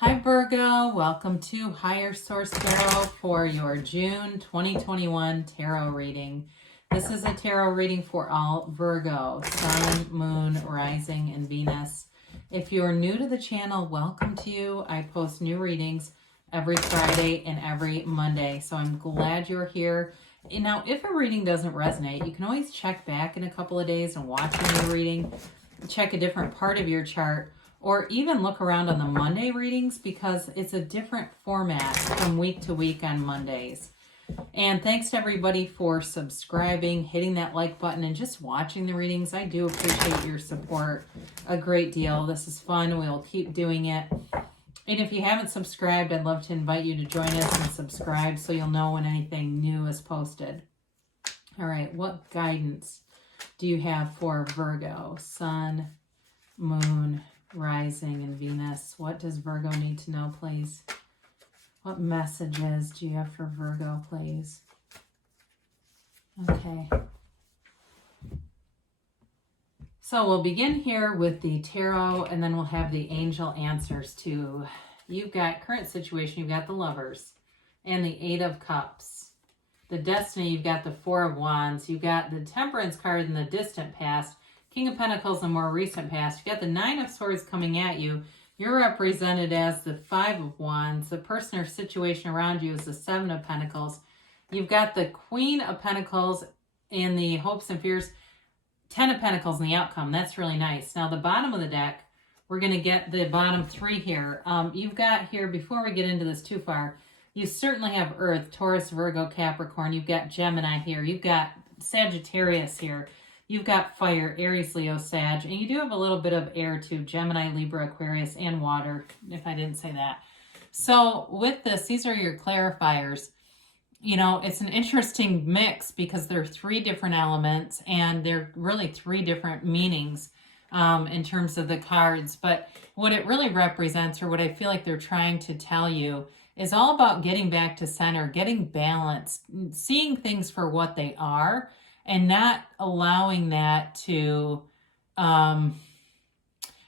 Hi Virgo, welcome to Higher Source Tarot for your June 2021 tarot reading. This is a tarot reading for all Virgo, Sun, Moon, Rising, and Venus. If you're new to the channel, welcome to you. I post new readings every Friday and every Monday, so I'm glad you're here. Now, if a reading doesn't resonate, you can always check back in a couple of days and watch a new reading, check a different part of your chart, or even look around on the Monday readings because it's a different format from week to week on Mondays. And thanks to everybody for subscribing, hitting that like button, and just watching the readings. I do appreciate your support a great deal. This is fun. We'll keep doing it. And if you haven't subscribed, I'd love to invite you to join us and subscribe so you'll know when anything new is posted. All right, what guidance do you have for Virgo, Sun, Moon, Rising, and Venus? What does Virgo need to know, please? What messages do you have for Virgo, please? Okay. So we'll begin here with the tarot, and then we'll have the angel answers to. You've got current situation, you've got the Lovers, and the Eight of Cups. The Destiny, you've got the Four of Wands, you've got the Temperance card in the distant past, King of Pentacles in more recent past. You got the Nine of Swords coming at you. You're represented as the Five of Wands. The person or situation around you is the Seven of Pentacles. You've got the Queen of Pentacles in the hopes and fears. 10 of Pentacles in the outcome. That's really nice. Now, the bottom of the deck, we're going to get the bottom three here. You've got here, before we get into this too far, you certainly have Earth, Taurus, Virgo, Capricorn. You've got Gemini here. You've got Sagittarius here. You've got fire, Aries, Leo, Sag, and you do have a little bit of air too, Gemini, Libra, Aquarius, and water, if I didn't say that. So with this, these are your clarifiers. You know, it's an interesting mix because there are three different elements and they're really three different meanings in terms of the cards. But what it really represents, or what I feel like they're trying to tell you, is all about getting back to center, getting balanced, seeing things for what they are, and not allowing that to,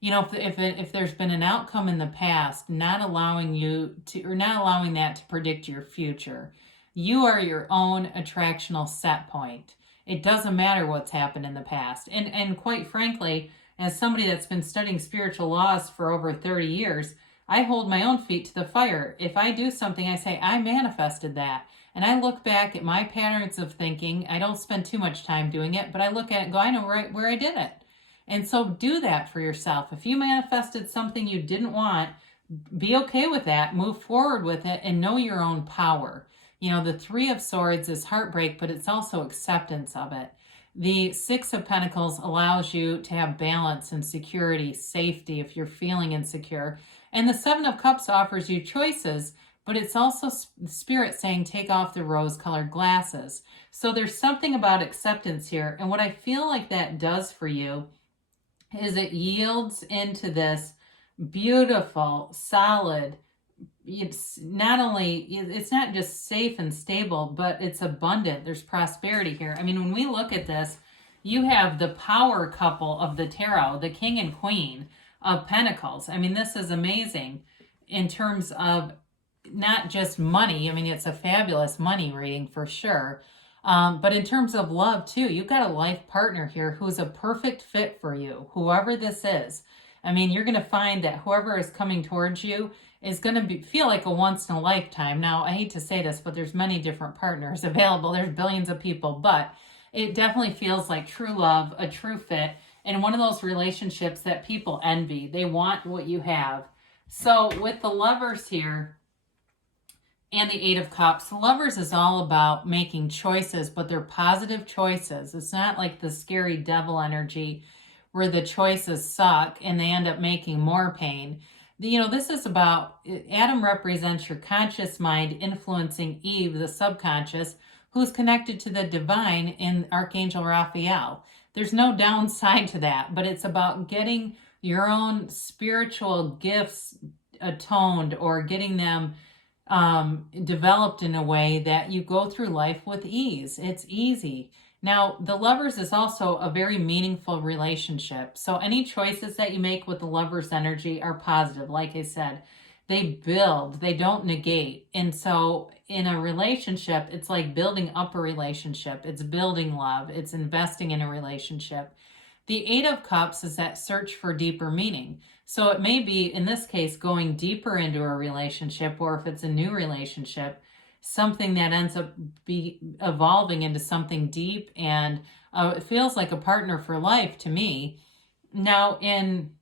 if there's been an outcome in the past, not allowing you to, or not allowing that to predict your future. You are your own attractional set point. It doesn't matter what's happened in the past. And quite frankly, as somebody that's been studying spiritual laws for over 30 years, I hold my own feet to the fire. If I do something, I say, I manifested that. And I look back at my patterns of thinking. I don't spend too much time doing it, but I look at it and go, I know right where I did it. And so do that for yourself. If you manifested something you didn't want, be okay with that, move forward with it, and know your own power. You know, the Three of Swords is heartbreak, but it's also acceptance of it. The Six of Pentacles allows you to have balance and security, safety if you're feeling insecure. And the Seven of Cups offers you choices, but it's also spirit saying take off the rose-colored glasses. So there's something about acceptance here. And what I feel like that does for you is it yields into this beautiful, solid, it's not just safe and stable, but it's abundant. There's prosperity here. I mean, when we look at this, you have the power couple of the tarot, the King and Queen of Pentacles. I mean, this is amazing in terms of not just money. I mean, it's a fabulous money reading for sure. But in terms of love too, you've got a life partner here who's a perfect fit for you, whoever this is. I mean, you're going to find that whoever is coming towards you is going to feel like a once in a lifetime. Now, I hate to say this, but there's many different partners available. There's billions of people, but it definitely feels like true love, a true fit, and one of those relationships that people envy. They want what you have. So with the Lovers here and the Eight of Cups, the Lovers is all about making choices, but they're positive choices. It's not like the scary devil energy where the choices suck and they end up making more pain. You know, this is about, Adam represents your conscious mind influencing Eve, the subconscious, who's connected to the divine in Archangel Raphael. There's no downside to that, but it's about getting your own spiritual gifts atoned or getting them developed in a way that you go through life with ease. It's easy. Now, the Lovers is also a very meaningful relationship. So any choices that you make with the Lovers energy are positive, like I said. They build, they don't negate. And so in a relationship, it's like building up a relationship. It's building love. It's investing in a relationship. The Eight of Cups is that search for deeper meaning. So it may be, in this case, going deeper into a relationship, or if it's a new relationship, something that ends up evolving into something deep, and it feels like a partner for life to me. Now, in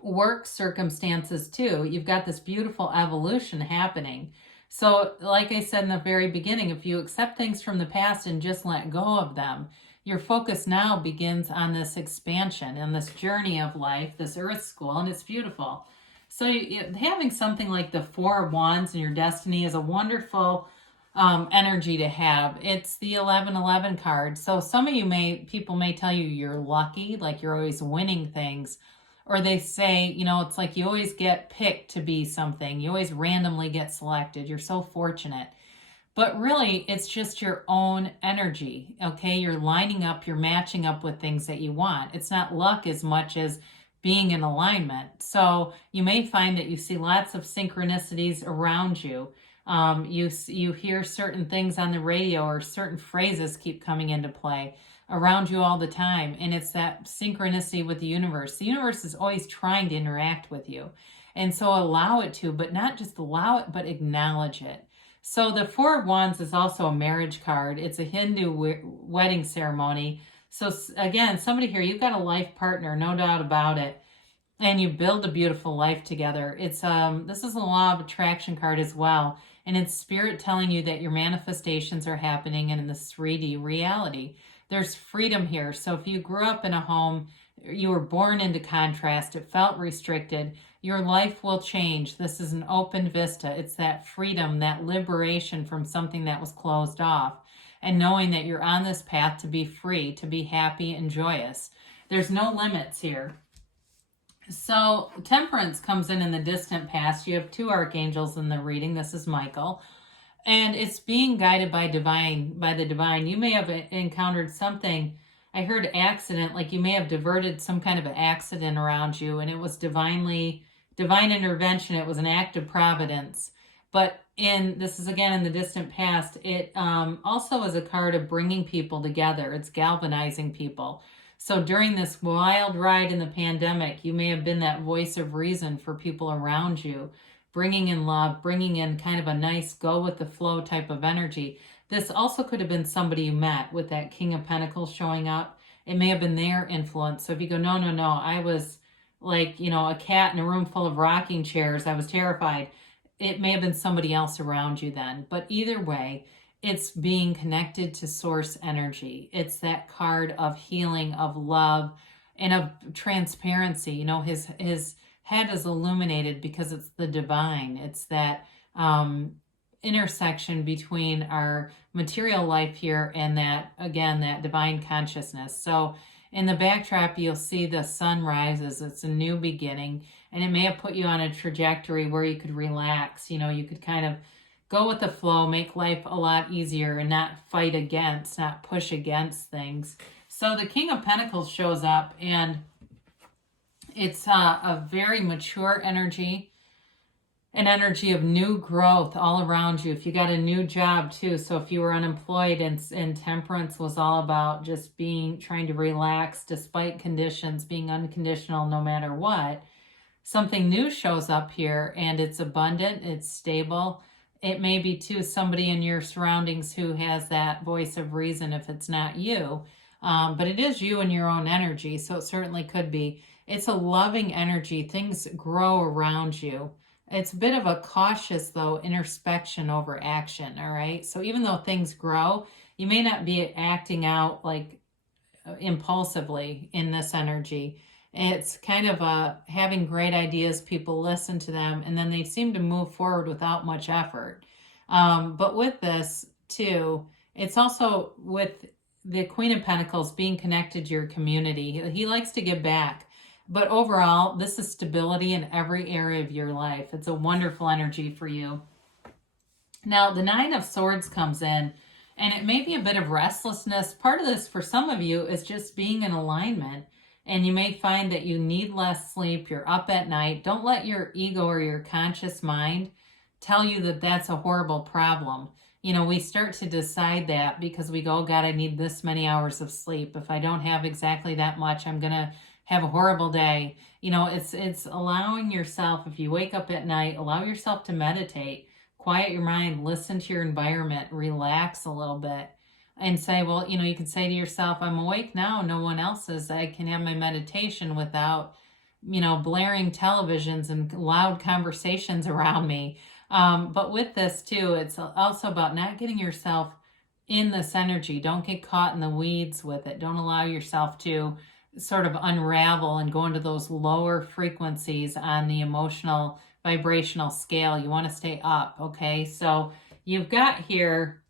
work circumstances too, you've got this beautiful evolution happening. So like I said in the very beginning, if you accept things from the past and just let go of them, your focus now begins on this expansion and this journey of life, this earth school, and it's beautiful. So having something like the Four of Wands in your destiny is a wonderful energy to have. It's the 1111 card. So some of you people may tell you you're lucky, like you're always winning things. Or they say, it's like you always get picked to be something. You always randomly get selected. You're so fortunate. But really, it's just your own energy, okay? You're lining up, you're matching up with things that you want. It's not luck as much as being in alignment. So you may find that you see lots of synchronicities around you. You hear certain things on the radio, or certain phrases keep coming into play around you all the time, and it's that synchronicity with the universe. The universe is always trying to interact with you, and so allow it to, but not just allow it, but acknowledge it. So the Four of Wands is also a marriage card. It's a Hindu wedding ceremony. So again, somebody here, you've got a life partner, no doubt about it, and you build a beautiful life together. It's this is a law of attraction card as well, and it's spirit telling you that your manifestations are happening in this 3D reality. There's freedom here. So if you grew up in a home, you were born into contrast, it felt restricted, your life will change. This is an open vista. It's that freedom, that liberation from something that was closed off, and knowing that you're on this path to be free, to be happy and joyous. There's no limits here. So Temperance comes in the distant past. You have two archangels in the reading. This is Michael. And it's being guided by the divine. You may have encountered something. I heard accident, like you may have diverted some kind of an accident around you, and it was divine intervention. It was an act of providence. But this is again in the distant past. It also is a card of bringing people together. It's galvanizing people. So during this wild ride in the pandemic, you may have been that voice of reason for people around you, bringing in love, bringing in kind of a nice go with the flow type of energy. This also could have been somebody you met with that King of Pentacles showing up. It may have been their influence. So if you go, no, I was like, a cat in a room full of rocking chairs, I was terrified. It may have been somebody else around you then. But either way, it's being connected to source energy. It's that card of healing, of love, and of transparency. His head is illuminated because it's the divine. It's that intersection between our material life here and that divine consciousness. So in the backdrop, you'll see the sun rises. It's a new beginning, and it may have put you on a trajectory where you could relax. You could kind of go with the flow, make life a lot easier, and not push against things. So the King of Pentacles shows up, and it's a very mature energy, an energy of new growth all around you. If you got a new job too, so if you were unemployed, and Temperance was all about just trying to relax despite conditions, being unconditional no matter what, something new shows up here, and it's abundant, it's stable. It may be too somebody in your surroundings who has that voice of reason if it's not you, but it is you and your own energy, so it certainly could be. It's a loving energy. Things grow around you. It's a bit of a cautious, though, introspection over action, all right? So even though things grow, you may not be acting out like impulsively in this energy. It's kind of having great ideas, people listen to them, and then they seem to move forward without much effort. But with this, too, it's also with the Queen of Pentacles being connected to your community. He likes to give back. But overall, this is stability in every area of your life. It's a wonderful energy for you. Now, the Nine of Swords comes in, and it may be a bit of restlessness. Part of this, for some of you, is just being in alignment And you may find that you need less sleep. You're up at night. Don't let your ego or your conscious mind tell you that that's a horrible problem. You know, we start to decide that because we go, God, I need this many hours of sleep. If I don't have exactly that much, I'm going to have a horrible day. You know, it's allowing yourself, if you wake up at night, allow yourself to meditate, quiet your mind, listen to your environment, relax a little bit, and say, well, you know, you can say to yourself, I'm awake now, no one else is. I can have my meditation without, you know, blaring televisions and loud conversations around me. But with this too, it's also about not getting yourself in this energy. Don't get caught in the weeds with it. Don't allow yourself to sort of unravel and go into those lower frequencies on the emotional vibrational scale. You want to stay up, okay? So you've got here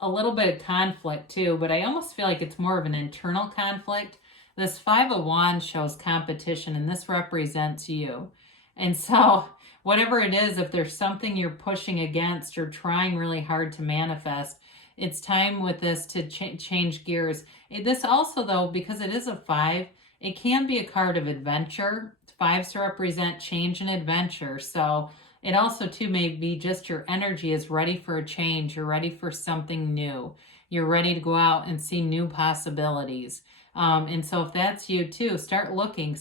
a little bit of conflict too, but I almost feel like it's more of an internal conflict. This Five of Wands shows competition, and this represents you. And so whatever it is, if there's something you're pushing against or trying really hard to manifest, it's time with this to change gears. This also, though, because it is a 5, it can be a card of adventure. 5s represent change and adventure. So it also, too, may be just your energy is ready for a change. You're ready for something new. You're ready to go out and see new possibilities. And so if that's you, too, start looking.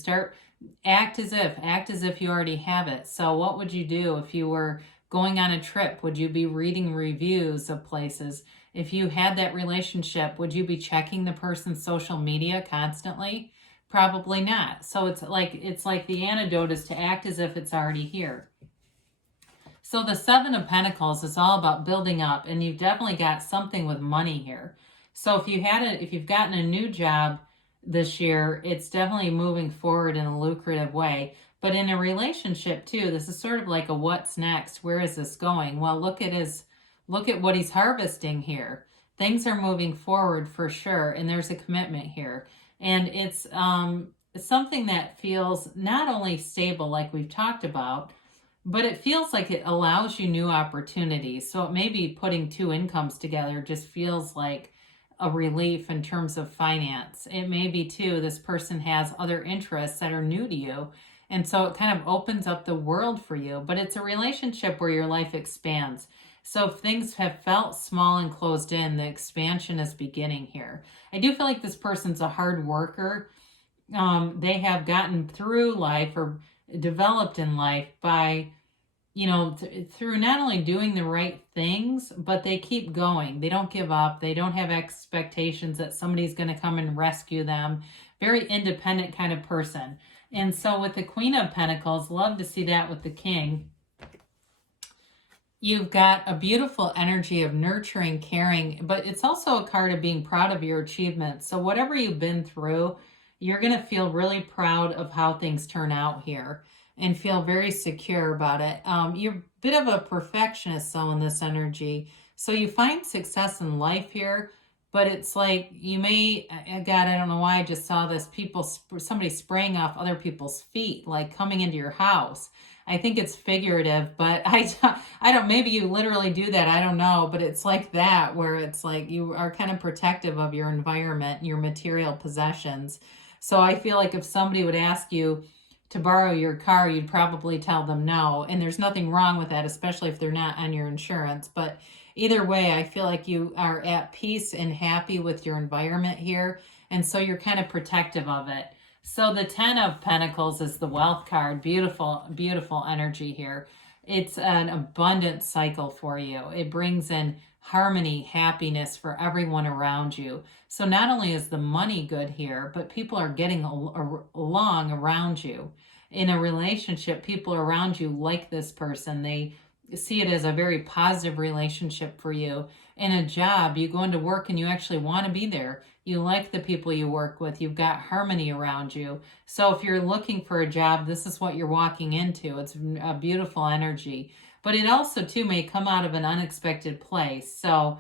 Act as if you already have it. So what would you do if you were going on a trip? Would you be reading reviews of places? If you had that relationship, would you be checking the person's social media constantly? Probably not. So it's like the antidote is to act as if it's already here. So the 7 of Pentacles is all about building up, and you've definitely got something with money here. So if you've gotten a new job this year, it's definitely moving forward in a lucrative way. But in a relationship too, this is sort of like a what's next? Where is this going? Well, look at what he's harvesting here. Things are moving forward for sure, and there's a commitment here. And it's something that feels not only stable like we've talked about, but it feels like it allows you new opportunities. So it may be putting 2 incomes together just feels like a relief in terms of finance. It may be too, this person has other interests that are new to you. And so it kind of opens up the world for you, but it's a relationship where your life expands. So if things have felt small and closed in, the expansion is beginning here. I do feel like this person's a hard worker. They have gotten through life or developed in life by, through not only doing the right things, but they keep going. They don't give up. They don't have expectations that somebody's going to come and rescue them. Very independent kind of person. And so with the Queen of Pentacles, love to see that with the King. You've got a beautiful energy of nurturing, caring, but it's also a card of being proud of your achievements. So whatever you've been through, you're going to feel really proud of how things turn out here and feel very secure about it. You're a bit of a perfectionist, though, in this energy. So you find success in life here, but it's like you may, God, I don't know why I just saw this, somebody spraying off other people's feet, like coming into your house. I think it's figurative, but I don't, maybe you literally do that. I don't know, but it's like that, where it's like you are kind of protective of your environment, your material possessions. So I feel like if somebody would ask you to borrow your car, you'd probably tell them no. And there's nothing wrong with that, especially if they're not on your insurance. But either way, I feel like you are at peace and happy with your environment here. And so you're kind of protective of it. So the 10 of Pentacles is the wealth card. Beautiful, beautiful energy here. It's an abundant cycle for you. It brings in harmony, happiness for everyone around you. So not only is the money good here, but people are getting along around you. In a relationship, people around you like this person. They see it as a very positive relationship for you. In a job, you go into work and you actually want to be there. You like the people you work with. You've got harmony around you. So if you're looking for a job, this is what you're walking into. It's a beautiful energy. But it also, too, may come out of an unexpected place. So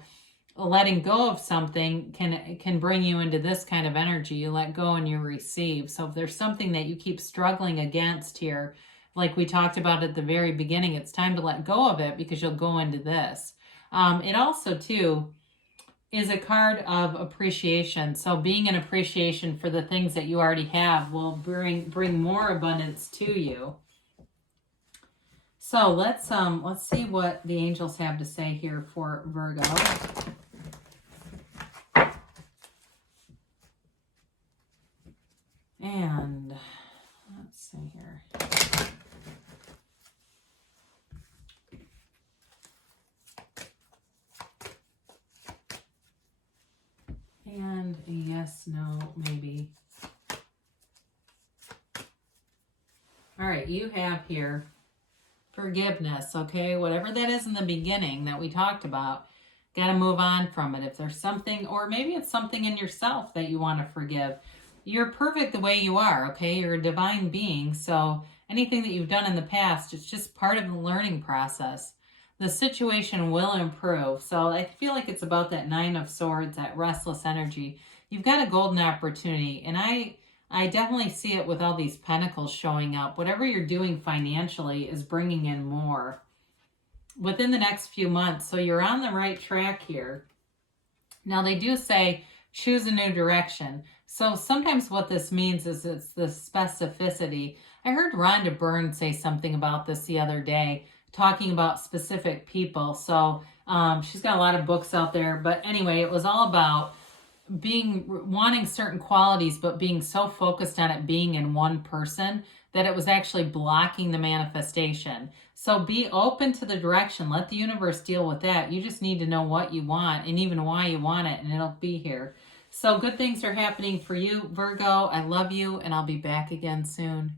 letting go of something can bring you into this kind of energy. You let go and you receive. So if there's something that you keep struggling against here, like we talked about at the very beginning, it's time to let go of it because you'll go into this. It also, too, is a card of appreciation. So being in appreciation for the things that you already have will bring more abundance to you. So let's see what the angels have to say here for Virgo. And let's see here. And yes, no, maybe. All right, you have here forgiveness, okay? Whatever that is in the beginning that we talked about, got to move on from it. If there's something, or maybe it's something in yourself that you want to forgive. You're perfect the way you are, okay? You're a divine being, so anything that you've done in the past, it's just part of the learning process. The situation will improve. So I feel like it's about that Nine of Swords, that restless energy. You've got a golden opportunity, and I definitely see it with all these pentacles showing up. Whatever you're doing financially is bringing in more within the next few months. So you're on the right track here. Now they do say choose a new direction. So sometimes what this means is it's the specificity. I heard Rhonda Byrne say something about this the other day, talking about specific people. So she's got a lot of books out there. But anyway, it was all about wanting certain qualities, but being so focused on it being in one person that it was actually blocking the manifestation. So be open to the direction. Let the universe deal with that. You just need to know what you want and even why you want it, and it'll be here. So good things are happening for you, Virgo. I love you, and I'll be back again soon.